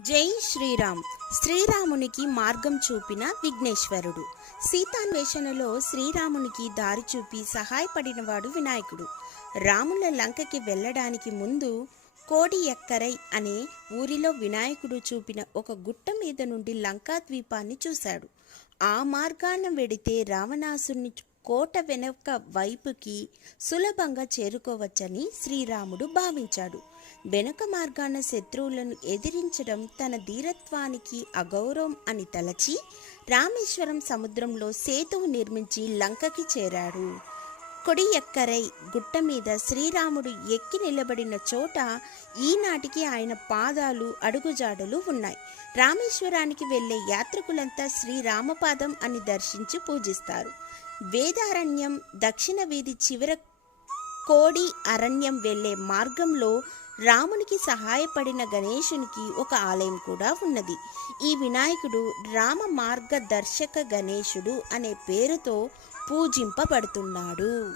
జై శ్రీరామ్. శ్రీరామునికి మార్గం చూపిన విఘ్నేశ్వరుడు. సీతాన్వేషణలో శ్రీరామునికి దారి చూపి సహాయపడినవాడు వినాయకుడు. రాముల లంకకి వెళ్ళడానికి ముందు కోడి ఎక్కరై అనే ఊరిలో వినాయకుడు చూపిన ఒక గుట్ట మీద నుండి లంకా ద్వీపాన్ని చూశాడు. ఆ మార్గాన వెడితే రావణాసుని కోట వెనక వైపుకి సులభంగా చేరుకోవచ్చని శ్రీరాముడు భావించాడు. వెనుక మార్గాన శత్రువులను ఎదిరించడం తన ధీరత్వానికి అగౌరవం అని తలచి రామేశ్వరం సముద్రంలో సేతువు నిర్మించి లంకకి చేరాడు. కొడి ఎక్కరై గుట్ట మీద శ్రీరాముడు ఎక్కి నిలబడిన చోట ఈనాటికి ఆయన పాదాలు అడుగుజాడలు ఉన్నాయి. రామేశ్వరానికి వెళ్ళే యాత్రికులంతా శ్రీరామపాదం అని దర్శించి పూజిస్తారు. వేదారణ్యం దక్షిణ వీధి చివర కోడి అరణ్యం వెళ్ళే మార్గంలో రామునికి సహాయపడిన గణేశునికి ఒక ఆలయం కూడా ఉన్నది. ఈ వినాయకుడు రామ మార్గదర్శక గణేశుడు అనే పేరుతో పూజింపబడుతున్నాడు.